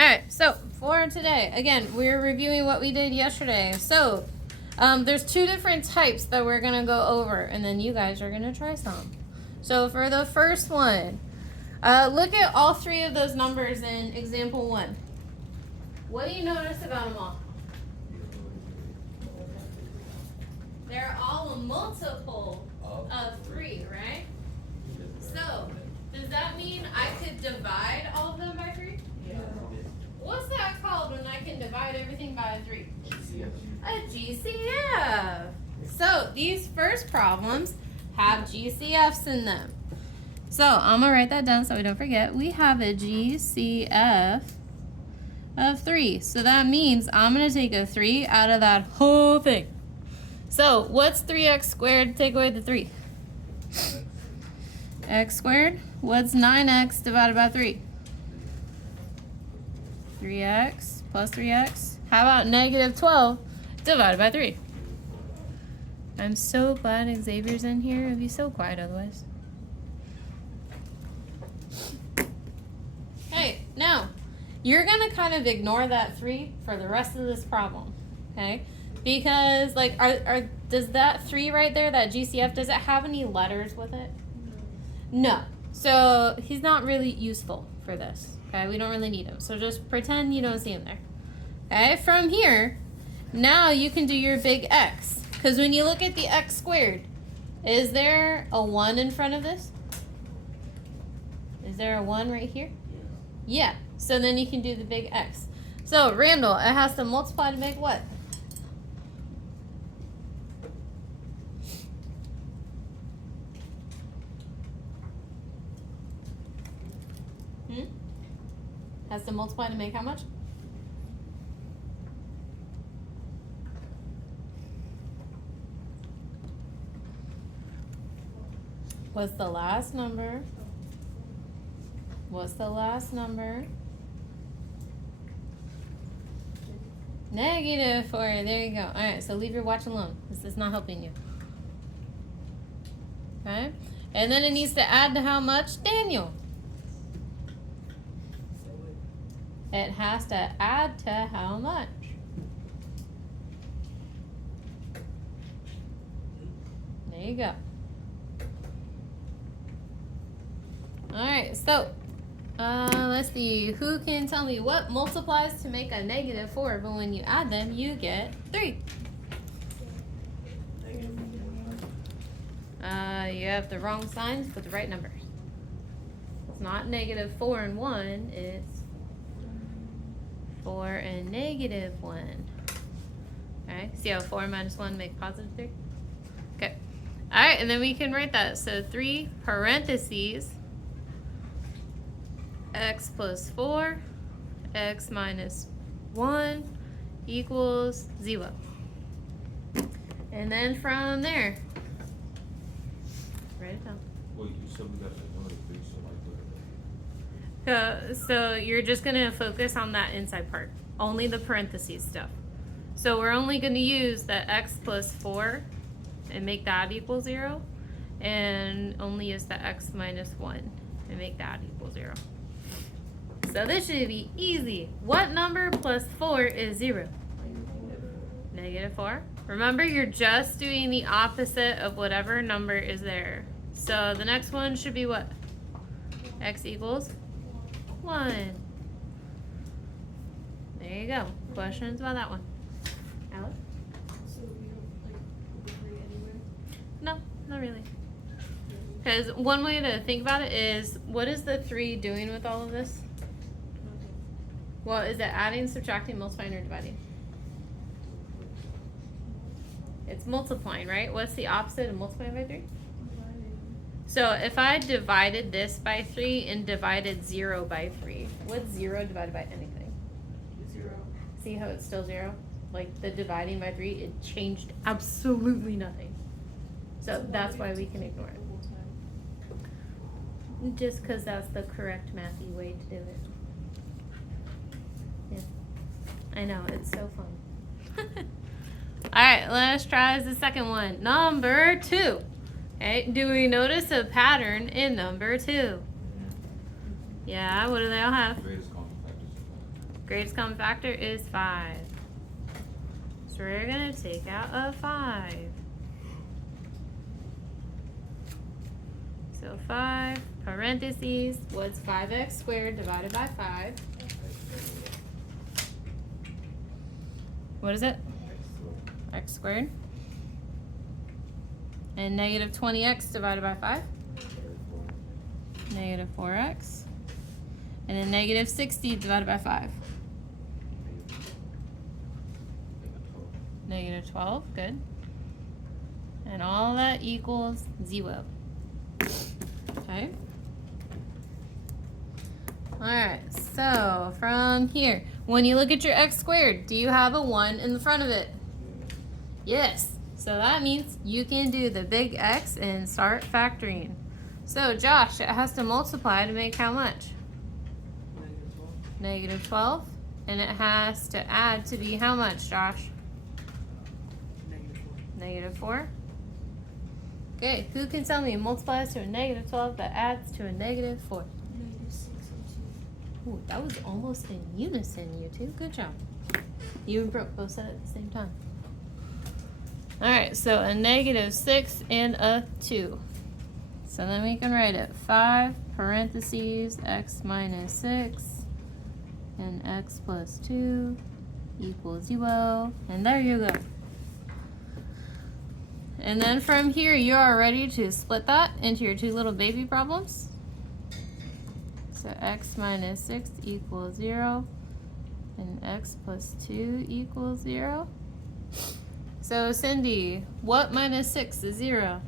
Alright, so for today, again, we're reviewing what we did yesterday. So, there's two different types that we're going to go over, and then you guys are going to try some. So for the first one, look at all three of those numbers in example 1. What do you notice about them all? They're all a multiple of 3, right? So, does that mean I could divide all of them by 3? Yeah. What's that called when I can divide everything by a 3? A GCF. So, these first problems have GCFs in them. So, I'm going to write that down so we don't forget. We have a GCF of 3. So, that means I'm going to take a 3 out of that whole thing. So, what's 3x squared? Take away the 3. X squared. What's 9x divided by 3? 3x plus 3x. How about negative 12 divided by 3? I'm so glad Xavier's in here. It'd be so quiet otherwise. Hey, now, you're going to kind of ignore that 3 for the rest of this problem, okay? Because, like, does that 3 right there, that GCF, does it have any letters with it? No. So, he's not really useful for this, okay? We don't really need him. So, just pretend you don't see him there. Okay, from here, now you can do your big X. Because when you look at the X squared, is there a 1 in front of this? Is there a 1 right here? Yeah. So, then you can do the big X. So, Randall, it has to multiply to make what? Has to multiply to make how much? What's the last number? What's the last number? Negative 4. There you go. All right, so leave your watch alone. This is not helping you. Okay? And then it needs to add to how much? Daniel. It has to add to how much? There you go. Alright, so let's see. Who can tell me what multiplies to make a negative 4, but when you add them, you get 3? You have the wrong signs, but the right numbers. It's not negative 4 and 1, it's 4 and negative 1. Okay, see how 4 minus 1 make positive 3? Okay. Alright, and then we can write that. So 3 parentheses x plus 4, x minus 1 equals 0. And then from there, write it down. Well, you said we got that number 3, so like that. So you're just going to focus on that inside part, only the parentheses stuff. So we're only going to use the x plus 4 and make that equal 0, and only use the x minus 1 and make that equal 0. So this should be easy. What number plus 4 is 0? Negative 4. Remember, you're just doing the opposite of whatever number is there. So the next one should be what? X equals 1. There you go. Questions about that one? Alex? So we don't like agree anyway? No, not really. Because one way to think about it is, what is the 3 doing with all of this? Well, is it adding, subtracting, multiplying, or dividing? It's multiplying, right? What's the opposite of multiplying by 3? So if I divided this by 3 and divided 0 by 3, what's 0 divided by anything? 0. See how it's still 0? Like the dividing by 3, it changed absolutely nothing. So that's why we can ignore it. Just because that's the correct mathy way to do it. Yeah. I know, it's so fun. Alright, let's try the second one. Number 2. Okay, do we notice a pattern in number 2? Yeah, what do they all have? Greatest common factors. Greatest common factor is 5. So we're going to take out a 5. So 5, parentheses, what's 5x squared divided by 5? What is it? X squared. And negative 20x divided by 5? Negative 4x. And then negative 60 divided by 5? Negative 12, good. And all that equals 0. Okay. Alright, so from here, when you look at your x squared, do you have a 1 in the front of it? Yes. So that means you can do the big X and start factoring. So Josh, it has to multiply to make how much? Negative 12. And it has to add to be how much, Josh? Negative 4. Okay, who can tell me multiplies to a negative 12 that adds to a negative 4? Negative 6 and 2. Ooh, that was almost in unison, you two. Good job. You and Brooke both said it at the same time. Alright, so a negative 6 and a 2. So then we can write it 5 parentheses x minus 6 and x plus 2 equals 0. And there you go. And then from here, you are ready to split that into your two little baby problems. So x minus 6 equals 0 and x plus 2 equals 0. So Cindy, what minus 6 is 0?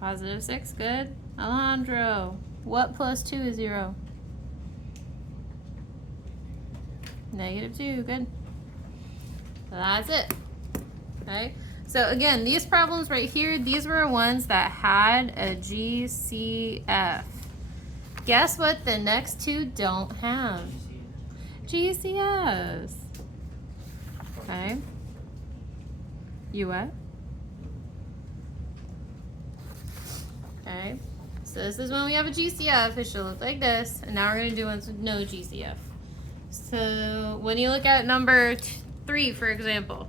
Positive 6, good. Alejandro, what plus 2 is 0? Negative 2, good. So that's it. Okay. So again, these problems right here, these were ones that had a GCF. Guess what the next two don't have? GCFs. Okay. You what? Okay. So this is when we have a GCF. It should look like this. And now we're going to do ones with no GCF. So when you look at number 3, for example,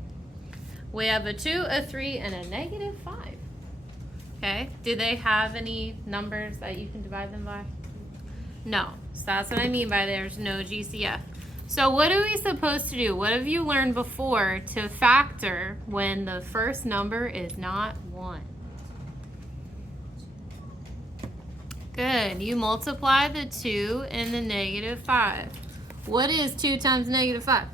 we have a 2, a 3, and a negative 5. Okay. Do they have any numbers that you can divide them by? No. So that's what I mean by there's no GCF. So what are we supposed to do? What have you learned before to factor when the first number is not 1? Good. You multiply the 2 and the negative 5. What is 2 times negative 5?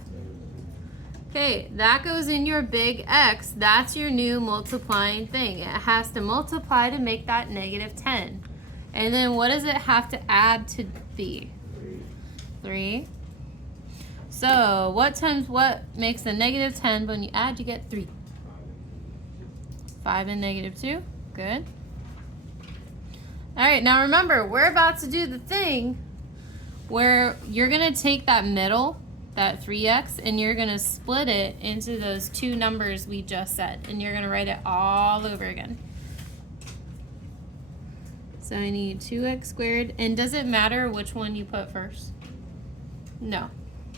Okay, that goes in your big X. That's your new multiplying thing. It has to multiply to make that negative 10. And then what does it have to add to be? 3. So what times what makes a negative 10? When you add, you get 3. 5 and negative 2. Good. All right, now remember, we're about to do the thing where you're going to take that middle, that 3x, and you're going to split it into those two numbers we just said. And you're going to write it all over again. So I need 2x squared. And does it matter which one you put first? No.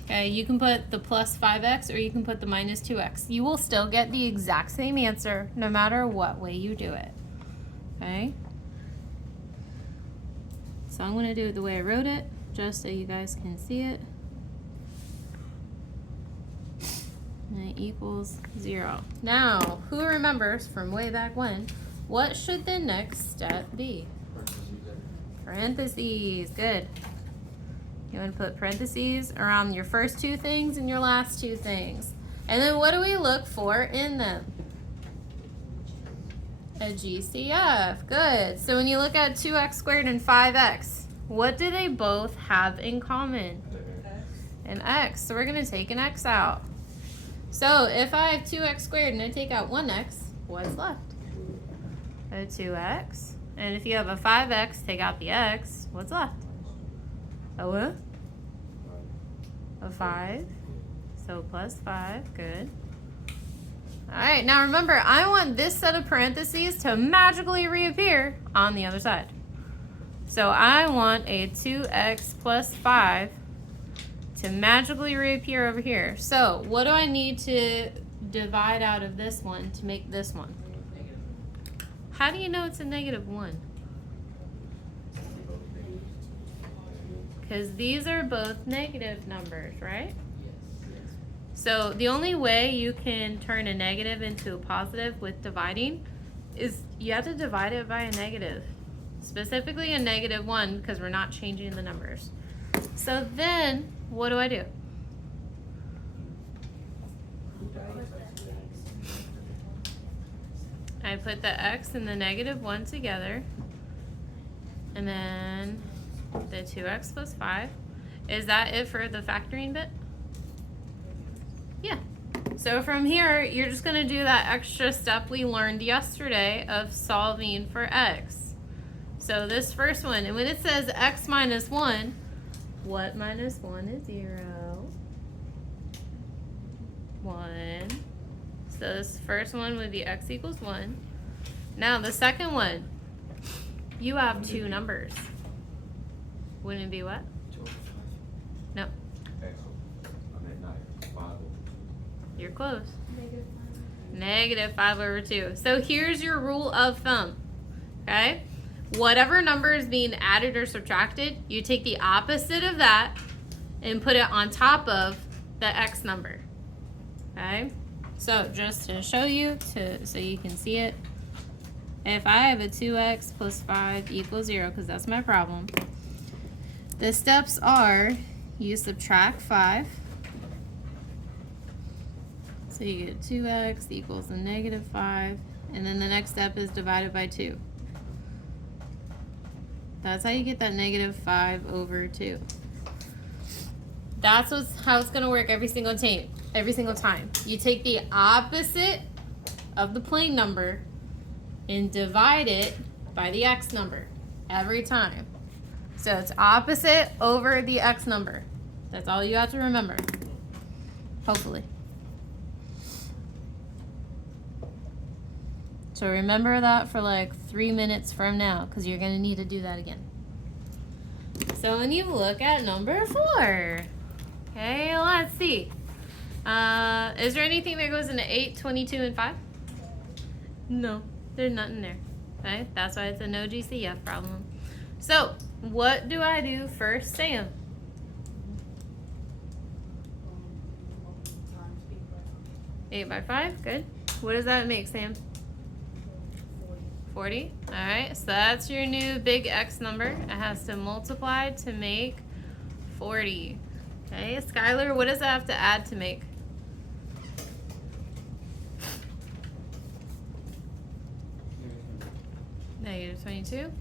Okay, you can put the plus 5x or you can put the minus 2x. You will still get the exact same answer no matter what way you do it. Okay? So I'm going to do it the way I wrote it, just so you guys can see it. And it equals 0. Now, who remembers from way back when, what should the next step be? Parentheses. Good. You want to put parentheses around your first two things and your last two things. And then what do we look for in them? A GCF. Good. So when you look at 2x squared and 5x, what do they both have in common? An x. So we're going to take an x out. So if I have 2x squared and I take out 1x, what's left? A 2x. And if you have a 5x, take out the x, what's left? A what? A 5. So plus 5. Good. Alright, now remember, I want this set of parentheses to magically reappear on the other side. So I want a 2x plus 5 to to magically reappear over here. So what do I need to divide out of this one to make this one? How do you know it's a -1? Because these are both negative numbers, right? So the only way you can turn a negative into a positive with dividing is you have to divide it by a negative. Specifically a -1 because we're not changing the numbers. So then, what do I do? I put the x and the -1 together. And then the 2x plus 5. Is that it for the factoring bit? Yeah. So from here, you're just going to do that extra step we learned yesterday of solving for x. So this first one, and when it says x minus 1, what minus 1 is 0? 1. So this first one would be x equals 1. Now the second one, you have two numbers. Wouldn't it be what? No. You're close. -5/2. So here's your rule of thumb. Okay? Whatever number is being added or subtracted, you take the opposite of that and put it on top of the x number. Okay? So just to show you, so you can see it, if I have a 2x plus 5 equals 0, because that's my problem, the steps are you subtract 5. So you get 2x equals a -5, and then the next step is divided by 2. That's how you get that -5/2. That's how it's gonna work every single time. You take the opposite of the plain number and divide it by the x number every time. So it's opposite over the x number. That's all you have to remember. Hopefully. So remember that for like 3 minutes from now, because you're going to need to do that again. So when you look at number 4, okay, let's see. Is there anything that goes into 8, 22, and 5? No, there's nothing there. Okay, that's why it's a no GCF problem. So what do I do first, Sam? Times 8 by 5, good. What does that make, Sam? 40. All right, so that's your new big X number. It has to multiply to make 40. Okay, Skylar, what does that have to add to make? -22.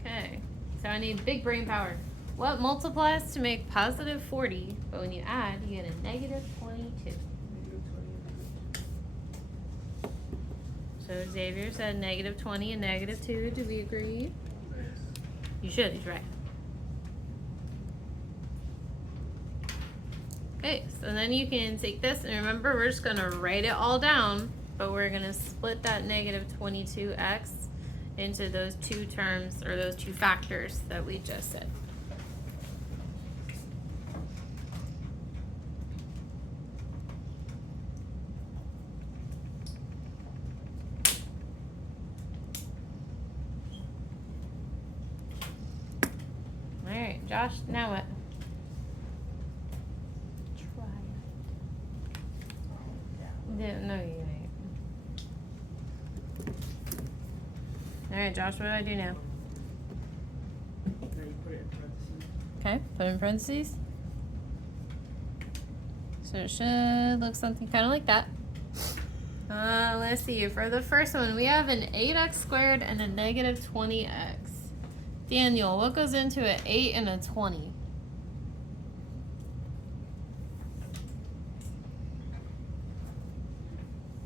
Okay, so I need big brain power. What multiplies to make positive 40, but when you add, you get a -22. So Xavier said -20 and -2. Do we agree? You should, he's right. Okay, so then you can take this, and remember, we're just gonna write it all down, but we're gonna split that -22x into those two terms, or those two factors that we just said. Alright, Josh, now what? No, you ain't. Alright, Josh, what do I do now? Now you put it in parentheses. Okay, put in parentheses. So it should look something kind of like that. Let's see. For the first one, we have an 8x squared and a -20x. Daniel, what goes into an 8 and a 20?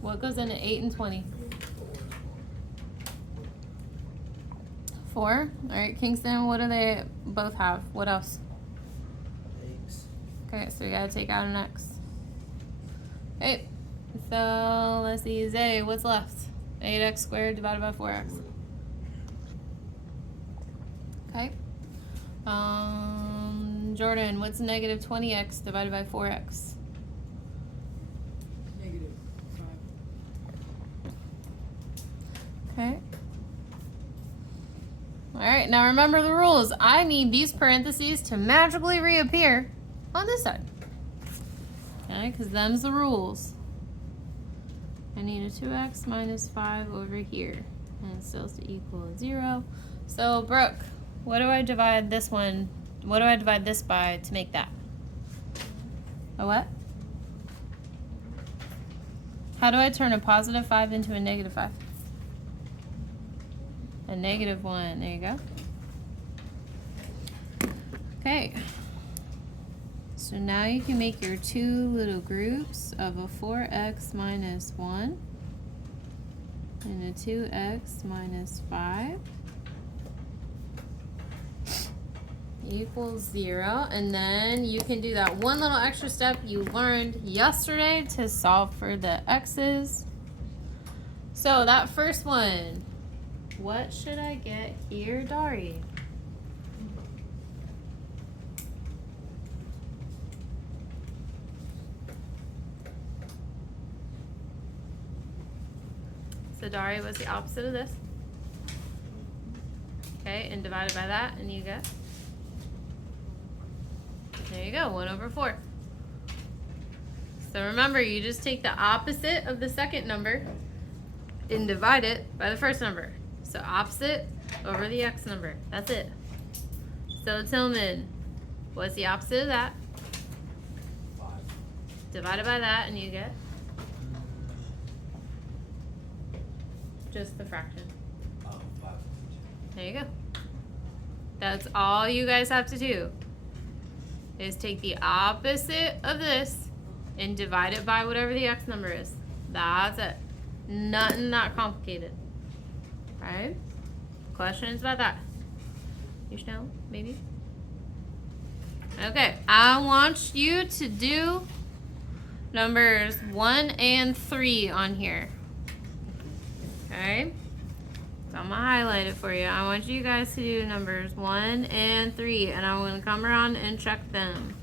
What goes into 8 and 20? 4. All right, Kingston, what do they both have? What else? X. Okay, so we gotta take out an x. Okay, so let's see, Zay, what's left? 8x squared divided by 4x. Okay. Jordan, what's negative 20x divided by 4x? Negative 5. Okay. Alright, now remember the rules. I need these parentheses to magically reappear on this side. Okay, because them's the rules. I need a 2x minus 5 over here. And it still has to equal 0. So, Brooke, what do I divide this one? What do I divide this by to make that? A what? How do I turn a positive 5 into a negative 5? A negative 1. There you go. Okay. So now you can make your two little groups of a 4x minus 1 and a 2x minus 5 equals 0. And then you can do that one little extra step you learned yesterday to solve for the x's. So that first one, what should I get here, Dari? So Dari, what's the opposite of this? Okay, and divided by that, and you get? There you go, 1 over 4. So remember, you just take the opposite of the second number and divide it by the first number. So opposite over the x number. That's it. So Tillman, what's the opposite of that? 5. Divided by that, and you get? Just the fraction. Oh, 5. There you go. That's all you guys have to do. Is take the opposite of this and divide it by whatever the x number is. That's it. Nothing that complicated. Alright? Questions about that? You know, maybe? Okay, I want you to do numbers 1 and 3 on here. Okay? So I'm gonna highlight it for you. I want you guys to do numbers 1 and 3, and I'm gonna come around and check them.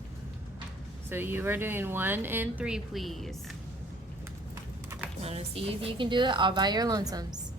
So you are doing 1 and 3, please. I wanna see if you can do it all by your lonesomes.